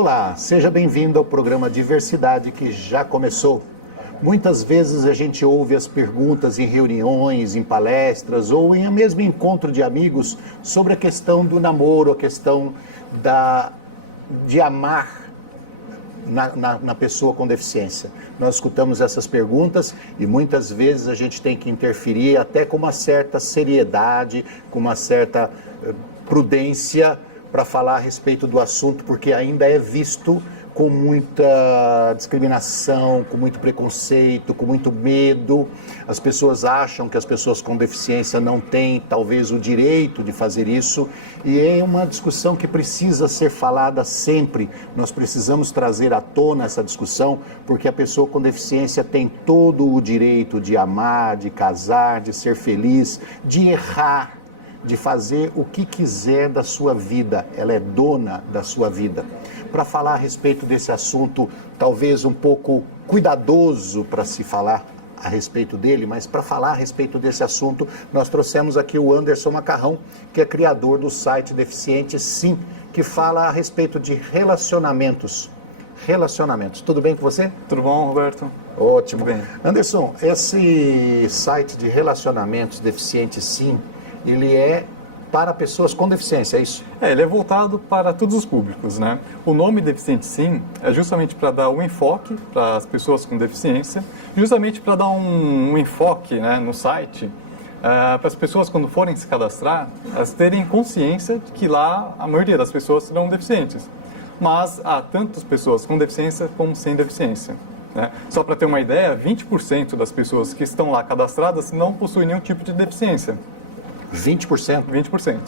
Olá, seja bem-vindo ao programa Diversidade que já começou. Muitas vezes a gente ouve as perguntas em reuniões, em palestras ou em mesmo encontro de amigos sobre a questão do namoro, a questão de amar na pessoa com deficiência. Nós escutamos essas perguntas e muitas vezes a gente tem que interferir até com uma certa seriedade, com uma certa prudência para falar a respeito do assunto, porque ainda é visto com muita discriminação, com muito preconceito, com muito medo. As pessoas acham que as pessoas com deficiência não têm, talvez, o direito de fazer isso. E é uma discussão que precisa ser falada sempre. Nós precisamos trazer à tona essa discussão, porque a pessoa com deficiência tem todo o direito de amar, de casar, de ser feliz, de errar, de fazer o que quiser da sua vida. Ela é dona da sua vida. Para falar a respeito desse assunto, talvez um pouco cuidadoso para se falar a respeito dele, mas para falar a respeito desse assunto, nós trouxemos aqui o Anderson Macarrão, que é criador do site Deficiente Sim, que fala a respeito de relacionamentos. Relacionamentos. Tudo bem com você? Tudo bom, Roberto? Ótimo. Tudo bem. Anderson, esse site de relacionamentos Deficiente Sim, ele é para pessoas com deficiência, é isso? Ele é voltado para todos os públicos, né? O nome Deficiente Sim é justamente para dar um enfoque para as pessoas com deficiência, justamente para dar um enfoque, né, no site, para as pessoas, quando forem se cadastrar, elas terem consciência de que lá a maioria das pessoas serão deficientes. Mas há tantas pessoas com deficiência como sem deficiência, né? Só para ter uma ideia, 20% das pessoas que estão lá cadastradas não possuem nenhum tipo de deficiência. 20%? 20%.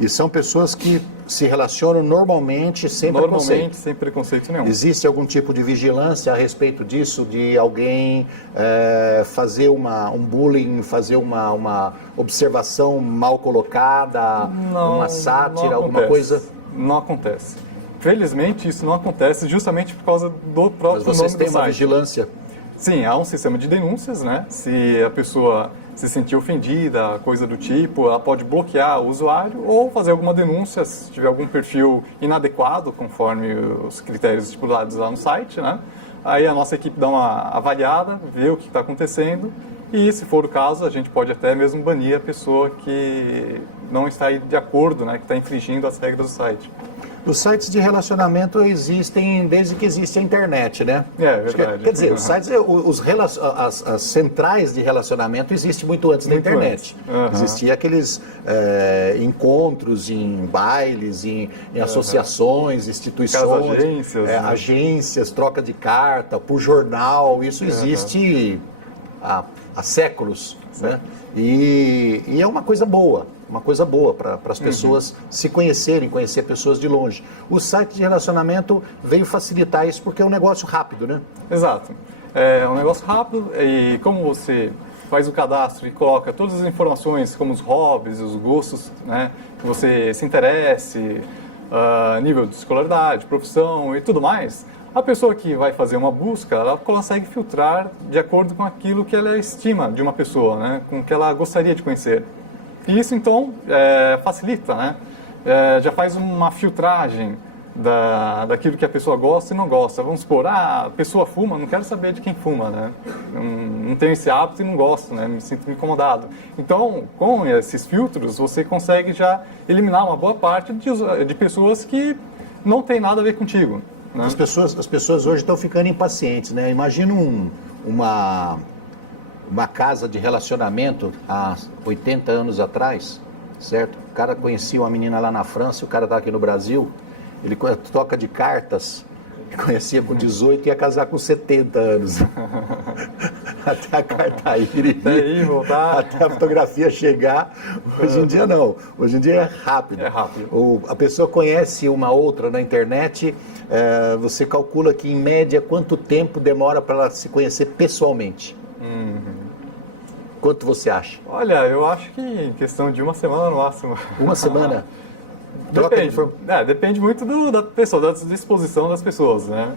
E são pessoas que se relacionam normalmente, sem preconceito? Normalmente, sem preconceito nenhum. Existe algum tipo de vigilância a respeito disso, de alguém fazer um bullying, fazer uma observação mal colocada, uma sátira, alguma coisa? Não acontece. Felizmente, isso não acontece justamente por causa do próprio nome do site. Mas vocês têm uma vigilância? Sim, há um sistema de denúncias, né? Se a pessoa se sentir ofendida, coisa do tipo, ela pode bloquear o usuário ou fazer alguma denúncia se tiver algum perfil inadequado, conforme os critérios estipulados lá no site, né? Aí a nossa equipe dá uma avaliada, vê o que está acontecendo e, se for o caso, a gente pode até mesmo banir a pessoa que não está de acordo, né? Que está infringindo as regras do site. Os sites de relacionamento existem desde que existe a internet, né? É verdade. Quer dizer, os sites, as centrais de relacionamento existem muito antes da internet. Existia aqueles encontros em bailes, em associações, instituições, agências, né? Agências, troca de carta, por jornal, isso existe há séculos, né? E é uma coisa boa para as pessoas se conhecerem, conhecer pessoas de longe. O site de relacionamento veio facilitar isso porque é um negócio rápido, né? Exato. É um negócio rápido e como você faz o cadastro e coloca todas as informações, como os hobbies, os gostos, né, que você se interesse, nível de escolaridade, profissão e tudo mais, a pessoa que vai fazer uma busca, ela consegue filtrar de acordo com aquilo que ela estima de uma pessoa, né, com o que ela gostaria de conhecer. E isso, então, facilita, né? Já faz uma filtragem daquilo que a pessoa gosta e não gosta. Vamos supor, a pessoa fuma, não quero saber de quem fuma, né? Não tenho esse hábito e não gosto, né? Me sinto incomodado. Então, com esses filtros, você consegue já eliminar uma boa parte de pessoas que não tem nada a ver contigo, né? As pessoas hoje estão ficando impacientes, né? Imagina uma casa de relacionamento há 80 anos atrás, certo? O cara conhecia uma menina lá na França, o cara está aqui no Brasil, ele toca de cartas, conhecia com 18 e ia casar com 70 anos. Até a carta ir, voltar. Até a fotografia chegar. Hoje em dia não, hoje em dia é rápido. É rápido. A pessoa conhece uma outra na internet, você calcula que em média quanto tempo demora para ela se conhecer pessoalmente. Quanto você acha? Olha, eu acho que em questão de uma semana no máximo. Uma semana? Depende muito da pessoa, da disposição das pessoas, né?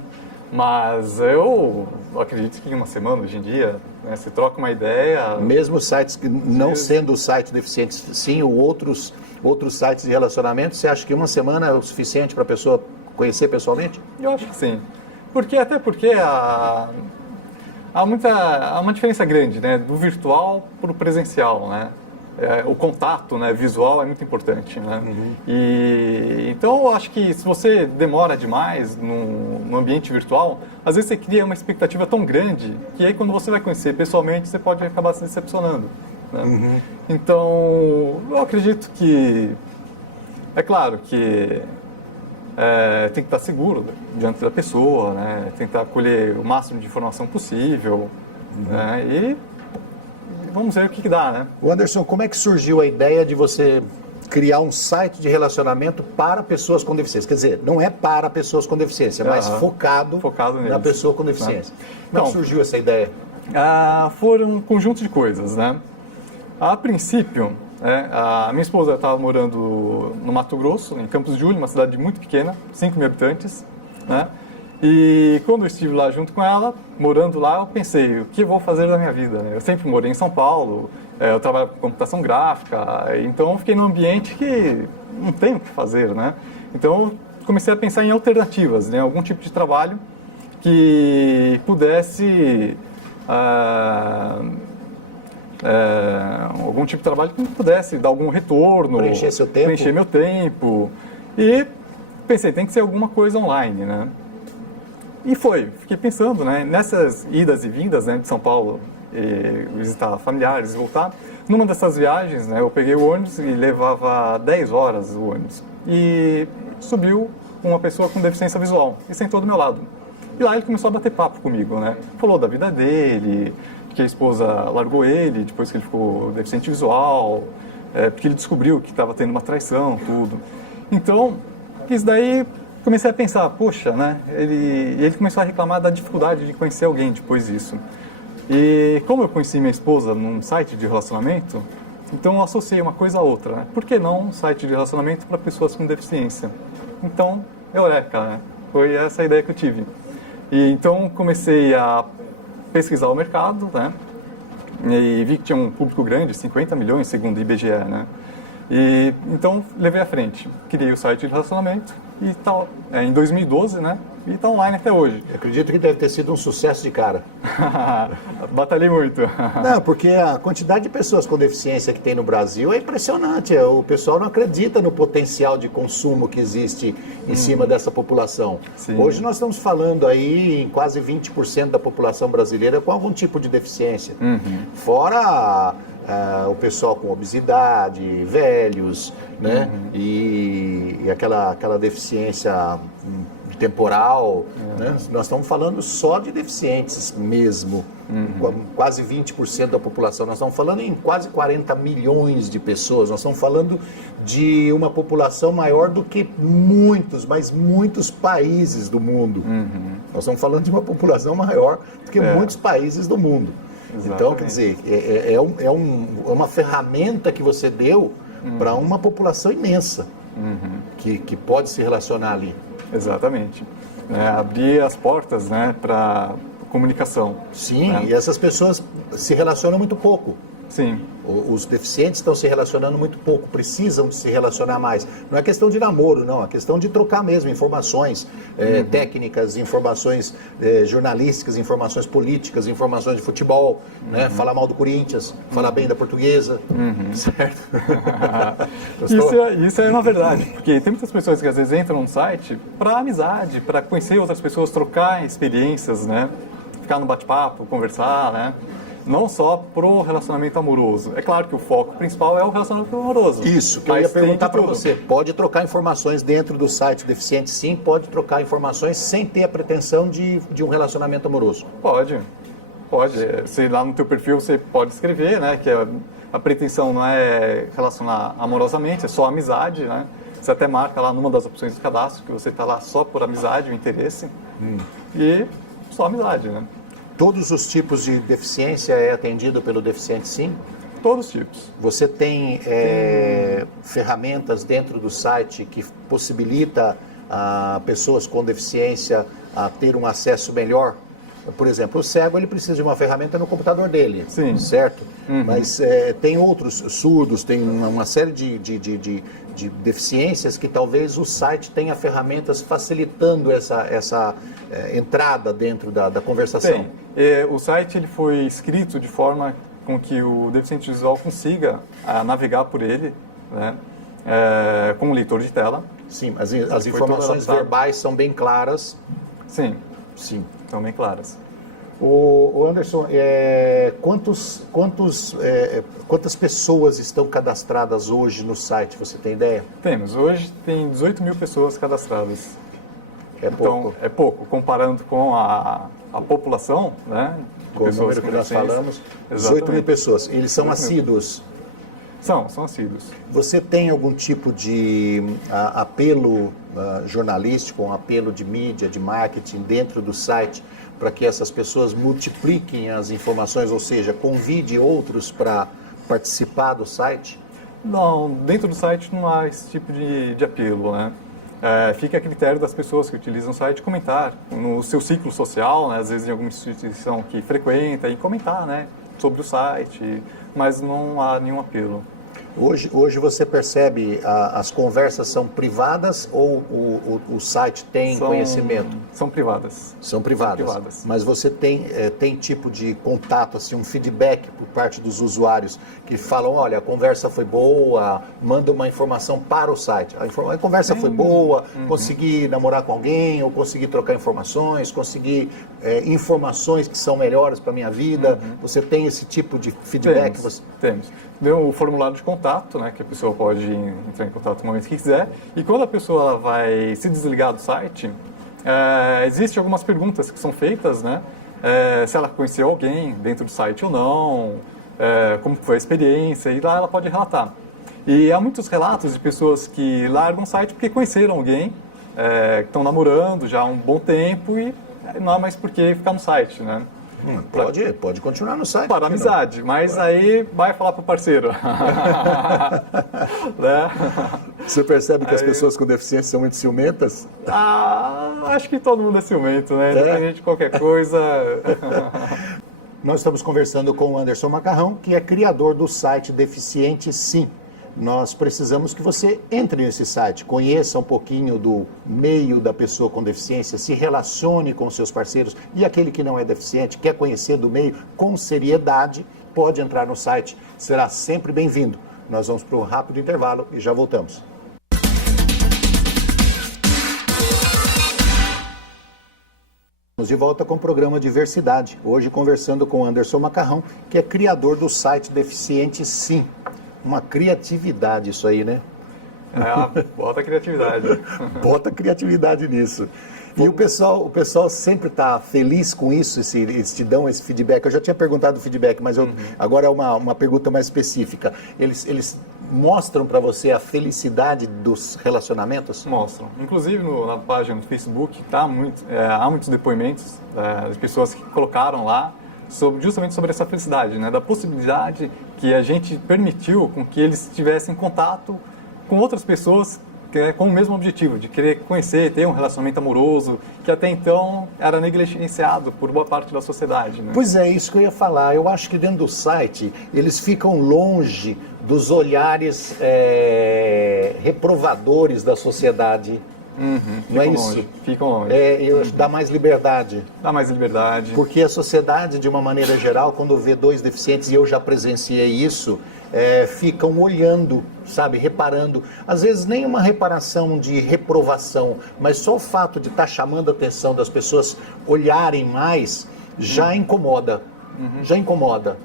Mas eu acredito que em uma semana, hoje em dia, né, se troca uma ideia... Mesmo sites que não sendo o site Deficiente Sim, ou outros sites de relacionamento, você acha que uma semana é o suficiente para a pessoa conhecer pessoalmente? Eu acho que sim. Até porque há uma diferença grande, né, do virtual para o presencial, né? O contato, né, visual é muito importante, né? Então eu acho que se você demora demais no ambiente virtual, às vezes você cria uma expectativa tão grande que aí quando você vai conhecer pessoalmente você pode acabar se decepcionando, né? Então eu acredito que é claro que tem que estar seguro diante da pessoa, né? Tentar colher o máximo de informação possível, né? E vamos ver o que dá, né? O Anderson, como é que surgiu a ideia de você criar um site de relacionamento para pessoas com deficiência? Quer dizer, não é para pessoas com deficiência, mas focado neles, na pessoa com deficiência. Né? Como é que surgiu essa ideia? Foram um conjunto de coisas, né? A princípio, a minha esposa estava morando no Mato Grosso, em Campos de Júlio, uma cidade muito pequena, 5 mil habitantes, né? E quando eu estive lá junto com ela, morando lá, eu pensei, o que eu vou fazer da minha vida, né? Eu sempre morei em São Paulo, eu trabalho com computação gráfica, então eu fiquei num ambiente que não tem o que fazer, né? Então eu comecei a pensar em alternativas, né? Algum tipo de trabalho que pudesse... algum tipo de trabalho que pudesse dar algum retorno, preencher seu tempo, preencher meu tempo, e pensei, tem que ser alguma coisa online, né? E fiquei pensando, né, nessas idas e vindas, né, de São Paulo, visitar familiares e voltar. Numa dessas viagens, né, eu peguei o ônibus e levava 10 horas o ônibus, e subiu uma pessoa com deficiência visual e sentou do meu lado. E lá ele começou a bater papo comigo, né? Falou da vida dele, que a esposa largou ele depois que ele ficou deficiente visual, porque ele descobriu que estava tendo uma traição, tudo. Então, isso daí comecei a pensar, poxa, né? Ele começou a reclamar da dificuldade de conhecer alguém depois disso. E como eu conheci minha esposa num site de relacionamento, então eu associei uma coisa a outra, né? Por que não um site de relacionamento para pessoas com deficiência? Então, eureka, né? Foi essa a ideia que eu tive. E então comecei a pesquisar o mercado, né? E vi que tinha um público grande, 50 milhões segundo o IBGE, né? E então levei à frente, criei o site de relacionamento e tal, em 2012, né? E está online até hoje. Eu acredito que deve ter sido um sucesso de cara. Batalhei muito. Não, porque a quantidade de pessoas com deficiência que tem no Brasil é impressionante. O pessoal não acredita no potencial de consumo que existe em cima dessa população. Sim. Hoje nós estamos falando aí em quase 20% da população brasileira com algum tipo de deficiência. Fora o pessoal com obesidade, velhos, né? E aquela deficiência temporal, né? Nós estamos falando só de deficientes mesmo, quase 20% da população. Nós estamos falando em quase 40 milhões de pessoas. Nós estamos falando de uma população maior do que muitos, mas muitos países do mundo. Nós estamos falando de uma população maior do que muitos países do mundo. Exatamente. Então, quer dizer, é uma ferramenta que você deu para uma população imensa que pode se relacionar ali. Exatamente. Abrir as portas, né, para comunicação. Sim, né? E essas pessoas se relacionam muito pouco. Sim. Os deficientes estão se relacionando muito pouco, precisam de se relacionar mais. Não é questão de namoro, não, é questão de trocar mesmo informações técnicas, informações jornalísticas, informações políticas, informações de futebol, né? Falar mal do Corinthians, falar bem da Portuguesa, certo? Isso é uma verdade, porque tem muitas pessoas que às vezes entram no site para amizade, para conhecer outras pessoas, trocar experiências, né? Ficar no bate-papo, conversar, né? Não só pro relacionamento amoroso. É claro que o foco principal é o relacionamento amoroso. Isso, que eu ia perguntar para você. Pode trocar informações dentro do site Deficiente Sim, pode trocar informações sem ter a pretensão de um relacionamento amoroso? Pode. Se lá no teu perfil você pode escrever, né, que a pretensão não é relacionar amorosamente, é só amizade, né? Você até marca lá numa das opções do cadastro que você está lá só por amizade, o interesse. E só amizade, né? Todos os tipos de deficiência é atendido pelo Deficiente Sim? Todos os tipos. Você tem ferramentas dentro do site que possibilita a pessoas com deficiência a ter um acesso melhor Por exemplo, o cego ele precisa de uma ferramenta no computador dele, Sim. certo? Mas tem outros surdos, tem uma série de deficiências que talvez o site tenha ferramentas facilitando essa entrada dentro da conversação. Tem. O site ele foi escrito de forma com que o deficiente visual consiga navegar por ele, né? Com um leitor de tela. Sim, as informações verbais são bem claras. Sim. Sim. São bem claras. O Anderson, quantas pessoas estão cadastradas hoje no site, você tem ideia? Temos. Hoje tem 18 mil pessoas cadastradas. É pouco. Então, é pouco, comparando com a população, né? Com o número que nós falamos, 18 mil pessoas. Eles são assíduos? São assíduos. Você tem algum tipo de apelo jornalístico, um apelo de mídia, de marketing dentro do site para que essas pessoas multipliquem as informações, ou seja, convide outros para participar do site? Não, dentro do site não há esse tipo de apelo, né? Fica a critério das pessoas que utilizam o site comentar no seu ciclo social, né? Às vezes em alguma instituição que frequenta, e comentar, né? Sobre o site, mas não há nenhum apelo. Hoje você percebe as conversas são privadas ou o site tem conhecimento? São privadas. São privadas. Mas você tem tipo de contato, assim, um feedback por parte dos usuários que falam, olha, a conversa foi boa, manda uma informação para o site. A conversa foi boa, consegui namorar com alguém, ou consegui trocar informações, consegui informações que são melhores para a minha vida. Você tem esse tipo de feedback? Temos. Deu o formulário de contato, né, que a pessoa pode entrar em contato no momento que quiser. E quando a pessoa vai se desligar do site, existem algumas perguntas que são feitas, né? Se ela conheceu alguém dentro do site ou não, como foi a experiência, e lá ela pode relatar. E há muitos relatos de pessoas que largam o site porque conheceram alguém, que estão namorando já há um bom tempo e não há mais por que ficar no site, né? Pode continuar no site. Para amizade, mas aí vai falar para o parceiro. Né? Você percebe que as pessoas com deficiência são muito ciumentas? Acho que todo mundo é ciumento, né? Independente de qualquer coisa. Nós estamos conversando com o Anderson Macarrão, que é criador do site Deficiente Sim. Nós precisamos que você entre nesse site, conheça um pouquinho do meio da pessoa com deficiência, se relacione com seus parceiros, e aquele que não é deficiente, quer conhecer do meio com seriedade, pode entrar no site, será sempre bem-vindo. Nós vamos para um rápido intervalo e já voltamos. Estamos de volta com o programa Diversidade, hoje conversando com o Anderson Macarrão, que é criador do site Deficiente Sim. Uma criatividade isso aí, né? Bota criatividade. Bota criatividade nisso. E o pessoal sempre está feliz com isso, eles te dão esse feedback. Eu já tinha perguntado o feedback, mas agora é uma pergunta mais específica. Eles mostram para você a felicidade dos relacionamentos? Mostram. Inclusive na página do Facebook há muitos depoimentos de pessoas que colocaram lá justamente sobre essa felicidade, né? Da possibilidade que a gente permitiu com que eles tivessem contato com outras pessoas com o mesmo objetivo, de querer conhecer, ter um relacionamento amoroso, que até então era negligenciado por boa parte da sociedade, né? Pois é, isso que eu ia falar. Eu acho que dentro do site eles ficam longe dos olhares reprovadores da sociedade. Não é isso? Ficam longe. Dá mais liberdade. Dá mais liberdade. Porque a sociedade, de uma maneira geral, quando vê dois deficientes, e eu já presenciei isso, ficam olhando, sabe, reparando. Às vezes nem uma reparação de reprovação, mas só o fato de estar chamando a atenção das pessoas olharem mais, já incomoda. Já incomoda.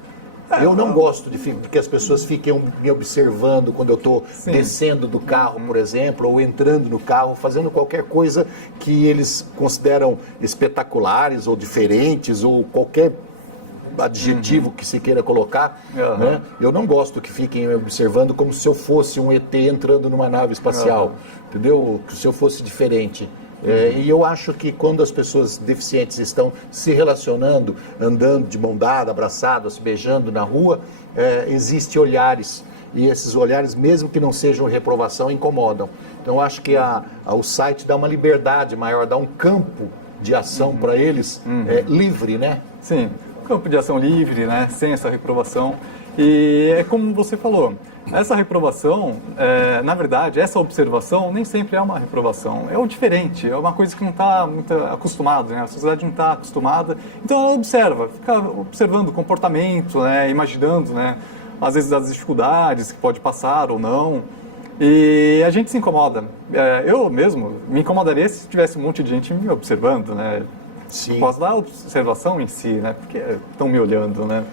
Eu não gosto de que as pessoas fiquem me observando quando eu estou descendo do carro, por exemplo, ou entrando no carro, fazendo qualquer coisa que eles consideram espetaculares ou diferentes, ou qualquer adjetivo que se queira colocar. Né? Eu não gosto que fiquem me observando como se eu fosse um ET entrando numa nave espacial, entendeu? Se eu fosse diferente. E eu acho que quando as pessoas deficientes estão se relacionando, andando de mão dada, abraçadas, se beijando na rua, existem olhares. E esses olhares, mesmo que não sejam reprovação, incomodam. Então eu acho que o site dá uma liberdade maior, dá um campo de ação para eles livre, né? Sim, campo de ação livre, né? Sem essa reprovação. E é como você falou, essa reprovação, na verdade, essa observação nem sempre é uma reprovação, é o diferente, é uma coisa que não está muito acostumado, né? A sociedade não está acostumada, então ela observa, fica observando o comportamento, né? Imaginando, né? Às vezes as dificuldades que pode passar ou não, e a gente se incomoda. Eu mesmo me incomodaria se tivesse um monte de gente me observando, né? Sim. Por causa da observação em si, né? Porque estão me olhando, né?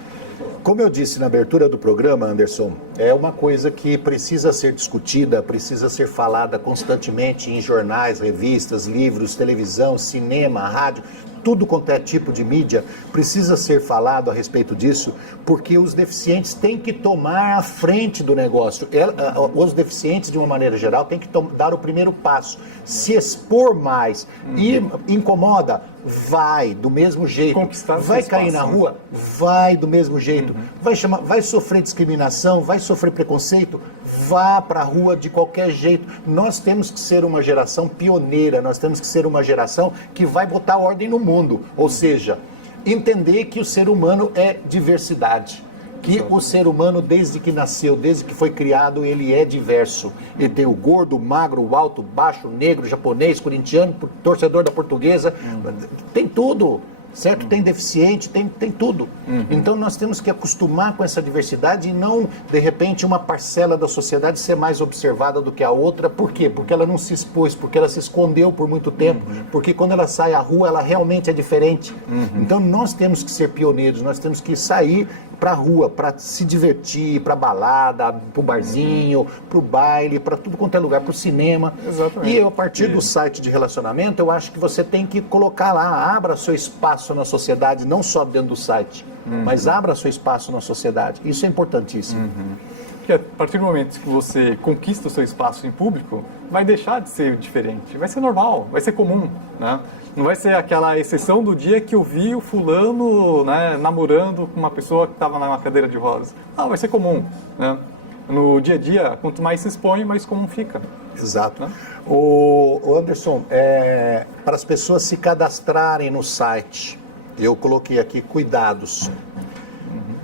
Como eu disse na abertura do programa, Anderson, é uma coisa que precisa ser discutida, precisa ser falada constantemente em jornais, revistas, livros, televisão, cinema, rádio, tudo quanto é tipo de mídia, precisa ser falado a respeito disso, porque os deficientes têm que tomar a frente do negócio. Os deficientes, de uma maneira geral, têm que dar o primeiro passo, se expor mais. E incomoda, vai do mesmo jeito. Conquistar o vai seu cair espaço, na né? rua, vai do mesmo jeito. Vai sofrer discriminação, vai sofrer preconceito, vá para a rua de qualquer jeito. Nós temos que ser uma geração pioneira, nós temos que ser uma geração que vai botar ordem no mundo. Ou seja, entender que o ser humano é diversidade. Que o ser humano, desde que nasceu, desde que foi criado, ele é diverso. Ele tem o gordo, o magro, o alto, o baixo, o negro, o japonês, corintiano, torcedor da Portuguesa, tem tudo, certo? Tem deficiente, tem tudo. Então nós temos que acostumar com essa diversidade e não, de repente, uma parcela da sociedade ser mais observada do que a outra. Por quê? Porque ela não se expôs, porque ela se escondeu por muito tempo, porque quando ela sai à rua, ela realmente é diferente. Então nós temos que ser pioneiros, nós temos que sair para a rua, para se divertir, para balada, para o barzinho, para o baile, para tudo quanto é lugar, para o cinema. Exatamente. E a partir do site de relacionamento, eu acho que você tem que colocar lá, abra seu espaço na sociedade, não só dentro do site, mas abra seu espaço na sociedade. Isso é importantíssimo. Porque a partir do momento que você conquista o seu espaço em público, vai deixar de ser diferente, vai ser normal, vai ser comum, né? Não vai ser aquela exceção do dia que eu vi o fulano, né, namorando com uma pessoa que estava na cadeira de rodas. Não, vai ser comum, né? No dia a dia, quanto mais se expõe, mais comum fica. Exato. Né? O Anderson, para as pessoas se cadastrarem no site, eu coloquei aqui cuidados.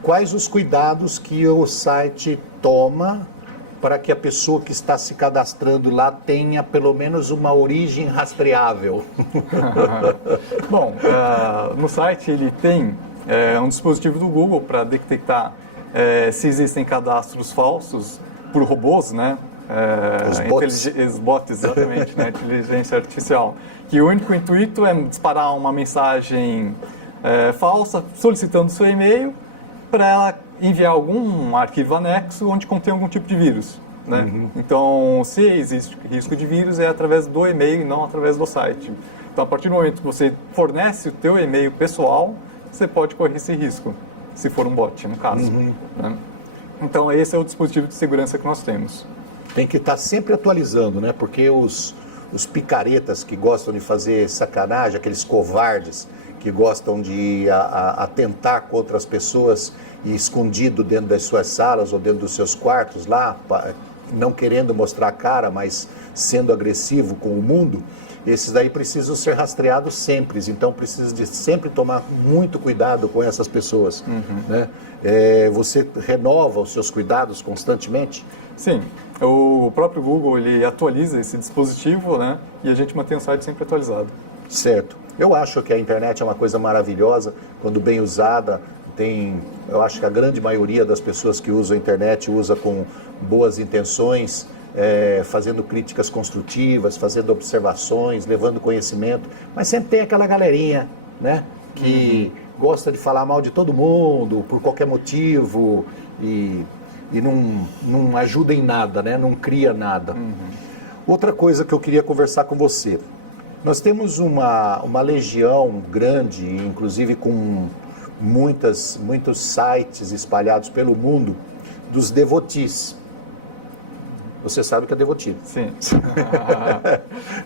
Quais os cuidados que o site toma para que a pessoa que está se cadastrando lá tenha pelo menos uma origem rastreável? Bom, no site ele tem um dispositivo do Google para detectar se existem cadastros falsos por robôs, né? Os bots. Os bots, exatamente, né? Inteligência artificial. Que o único intuito é disparar uma mensagem falsa solicitando seu e-mail para ela enviar algum arquivo anexo onde contém algum tipo de vírus, né? Então, se existe risco de vírus, é através do e-mail e não através do site. Então, a partir do momento que você fornece o teu e-mail pessoal, você pode correr esse risco, se for um bot, no caso. Né? Então, esse é o dispositivo de segurança que nós temos. Tem que estar sempre atualizando, né? Porque os picaretas que gostam de fazer sacanagem, aqueles covardes que gostam de atentar contra as pessoas e escondido dentro das suas salas ou dentro dos seus quartos lá, não querendo mostrar a cara, mas sendo agressivo com o mundo, esses daí precisam ser rastreados sempre. Então precisa de sempre tomar muito cuidado com essas pessoas. Né? Você renova os seus cuidados constantemente? Sim, o próprio Google ele atualiza esse dispositivo, né? E a gente mantém o site sempre atualizado. Certo. Eu acho que a internet é uma coisa maravilhosa, quando bem usada. Eu acho que a grande maioria das pessoas que usam a internet usa com boas intenções, fazendo críticas construtivas, fazendo observações, levando conhecimento, mas sempre tem aquela galerinha, né, que gosta de falar mal de todo mundo, por qualquer motivo, e não ajuda em nada, né, não cria nada. Outra coisa que eu queria conversar com você, nós temos uma legião grande, inclusive com muitos sites espalhados pelo mundo, dos devotees. Você sabe o que é devotee? Sim.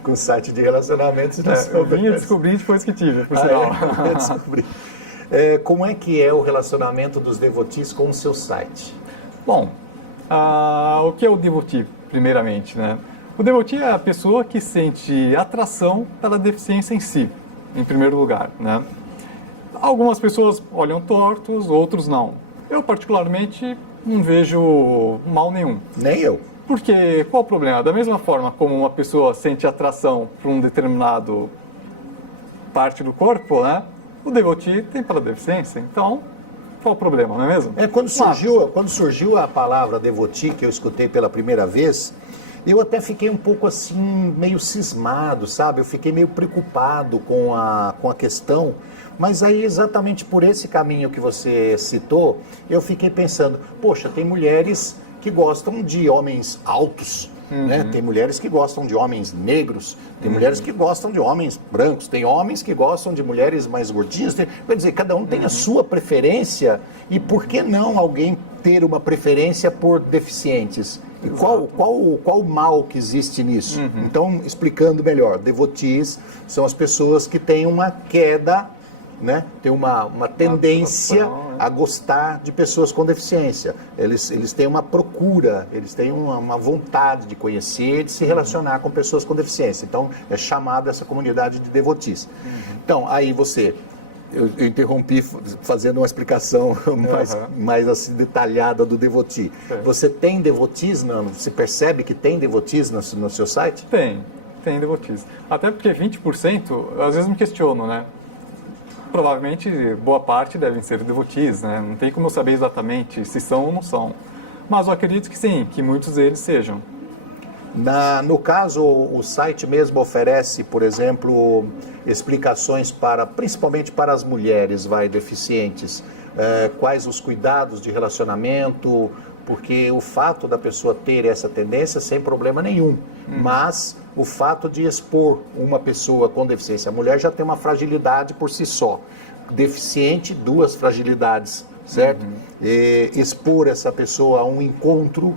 Com site de relacionamento, você eu vim a descobrir depois que tive, por sinal. Eu descobri. Como é que é o relacionamento dos devotees com o seu site? Bom, o que é o devotee, primeiramente, né? O devotee é a pessoa que sente atração pela deficiência em si, em primeiro lugar, né? Algumas pessoas olham tortos, outros não. Eu, particularmente, não vejo mal nenhum. Nem eu. Porque qual o problema? Da mesma forma como uma pessoa sente atração por um determinado parte do corpo, né? O devotee tem para deficiência. Então, qual o problema, não é mesmo? Quando surgiu a palavra devotee, que eu escutei pela primeira vez, eu até fiquei um pouco assim, meio cismado, sabe? Eu fiquei meio preocupado com a questão, mas aí exatamente por esse caminho que você citou, eu fiquei pensando, poxa, tem mulheres que gostam de homens altos, né? Tem mulheres que gostam de homens negros, tem mulheres que gostam de homens brancos, tem homens que gostam de mulheres mais gordinhas, quer dizer, cada um tem a sua preferência, e por que não alguém ter uma preferência por deficientes? E qual o mal que existe nisso? Então, explicando melhor, devotees são as pessoas que têm uma queda, né? Tem uma tendência a gostar de pessoas com deficiência. Eles têm uma procura, eles têm uma vontade de conhecer, de se relacionar com pessoas com deficiência. Então, é chamada essa comunidade de devotees. Então, aí eu interrompi fazendo uma explicação mais assim, detalhada do devotee. Você tem devotees, Nano? Você percebe que tem devotees no seu site? Tem devotees. Até porque 20%, às vezes me questiono, né? Provavelmente, boa parte devem ser devotees, né? Não tem como eu saber exatamente se são ou não são. Mas eu acredito que sim, que muitos deles sejam. No caso, o site mesmo oferece, por exemplo, explicações principalmente para as mulheres deficientes, quais os cuidados de relacionamento, porque o fato da pessoa ter essa tendência sem problema nenhum, mas o fato de expor uma pessoa com deficiência, a mulher já tem uma fragilidade por si só, deficiente, duas fragilidades, certo? Expor essa pessoa a um encontro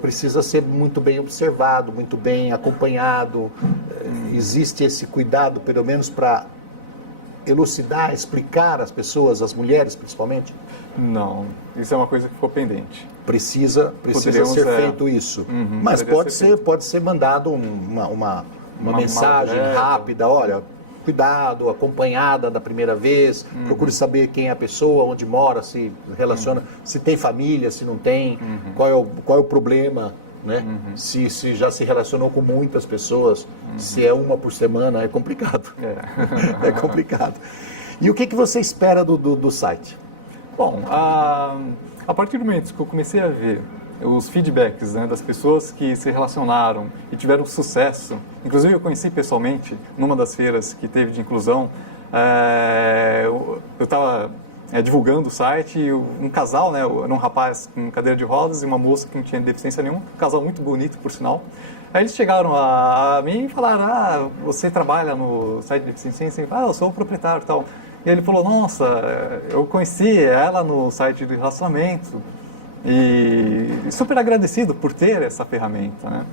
precisa ser muito bem observado, muito bem acompanhado. Existe esse cuidado, pelo menos para elucidar, explicar às pessoas, às mulheres principalmente? Não, isso é uma coisa que ficou pendente. Precisa ser feito isso. Mas pode ser mandado uma mensagem rápida, olha, cuidado, acompanhada da primeira vez, procure saber quem é a pessoa, onde mora, se relaciona, se tem família, se não tem, qual é o problema, né? Se já se relacionou com muitas pessoas, se é uma por semana, é complicado. É complicado. E o que você espera do site? Bom, a partir do momento que eu comecei a ver os feedbacks, né, das pessoas que se relacionaram e tiveram sucesso, inclusive eu conheci pessoalmente numa das feiras que teve de inclusão, eu estava divulgando o site e um casal, né, era um rapaz com cadeira de rodas e uma moça que não tinha deficiência nenhuma, um casal muito bonito, por sinal. Aí eles chegaram a mim e falaram, você trabalha no site de deficiência? Eu sou o proprietário e tal. E ele falou, nossa, eu conheci ela no site de relacionamento e super agradecido por ter essa ferramenta, né?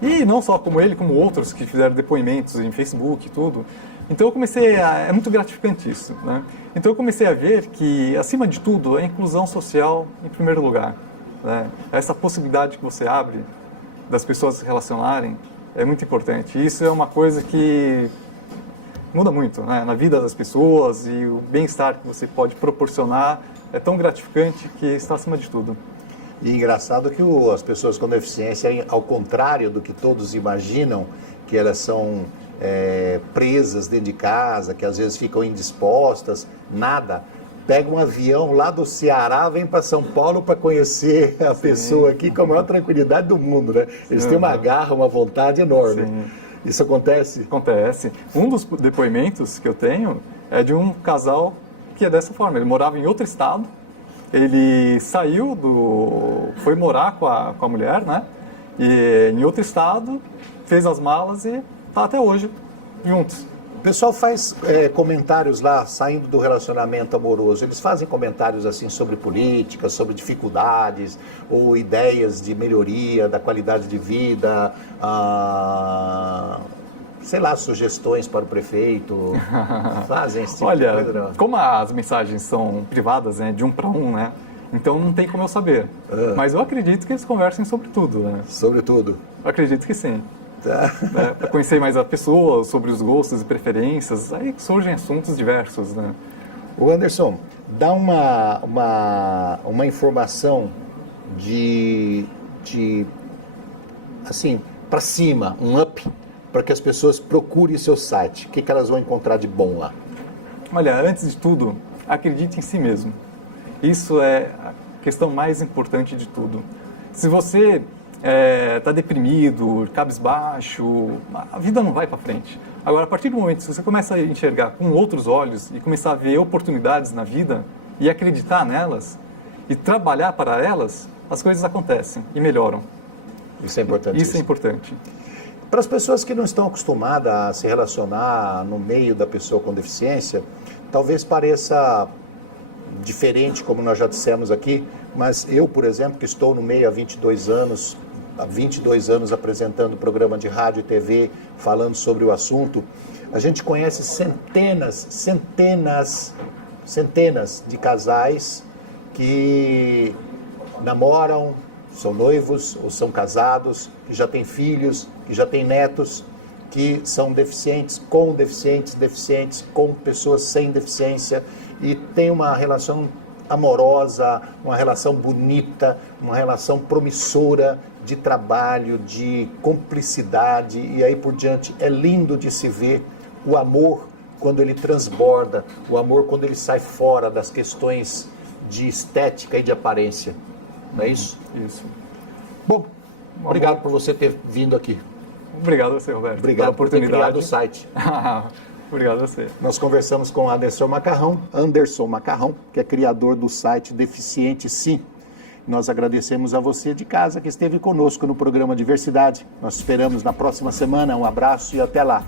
E não só como ele, como outros que fizeram depoimentos em Facebook e tudo. Então eu comecei é muito gratificante isso, né? Então eu comecei a ver que, acima de tudo, a inclusão social em primeiro lugar, né? Essa possibilidade que você abre das pessoas se relacionarem é muito importante. Isso é uma coisa que muda muito, né, na vida das pessoas, e o bem-estar que você pode proporcionar é tão gratificante que está acima de tudo. E engraçado que as pessoas com deficiência, ao contrário do que todos imaginam, que elas são presas dentro de casa, que às vezes ficam indispostas, nada. Pega um avião lá do Ceará, vem para São Paulo para conhecer a pessoa aqui com a maior tranquilidade do mundo, né? Eles têm uma garra, uma vontade enorme. Sim. Isso acontece? Acontece. Um dos depoimentos que eu tenho é de um casal que é dessa forma. Ele morava em outro estado, ele foi morar com a mulher, né? E em outro estado, fez as malas e está até hoje juntos. O pessoal faz comentários lá, saindo do relacionamento amoroso. Eles fazem comentários assim sobre política, sobre dificuldades ou ideias de melhoria da qualidade de vida, sei lá, sugestões para o prefeito. Fazem esse tipo de coisa. Como as mensagens são privadas, né, de um para um, né? Então não tem como eu saber. Mas eu acredito que eles conversem sobre tudo, né? Sobre tudo? Eu acredito que sim. né, para conhecer mais a pessoa, sobre os gostos e preferências. Aí surgem assuntos diversos, né? O Anderson, dá uma informação de assim, para cima, um up, para que as pessoas procurem seu site. O que elas vão encontrar de bom lá? Olha, antes de tudo, acredite em si mesmo. Isso é a questão mais importante de tudo. Se você está deprimido, cabisbaixo, a vida não vai para frente. Agora, a partir do momento que você começa a enxergar com outros olhos e começar a ver oportunidades na vida e acreditar nelas e trabalhar para elas, as coisas acontecem e melhoram. Isso é importante. Isso é importante. Para as pessoas que não estão acostumadas a se relacionar no meio da pessoa com deficiência, talvez pareça diferente, como nós já dissemos aqui, mas eu, por exemplo, que estou no meio há 22 anos apresentando programa de rádio e TV, falando sobre o assunto, a gente conhece centenas de casais que namoram, são noivos ou são casados, que já têm filhos, que já têm netos, que são deficientes, deficientes com pessoas sem deficiência e tem uma relação amorosa, uma relação bonita, uma relação promissora de trabalho, de cumplicidade e aí por diante. É lindo de se ver o amor quando ele transborda, o amor quando ele sai fora das questões de estética e de aparência. Não é isso? Isso. Bom, obrigado por você ter vindo aqui. Obrigado a você, Roberto. Obrigado por ter criado o site. Obrigado a você. Nós conversamos com Anderson Macarrão, que é criador do site Deficiente Sim. Nós agradecemos a você de casa que esteve conosco no programa Diversidade. Nós esperamos na próxima semana. Um abraço e até lá.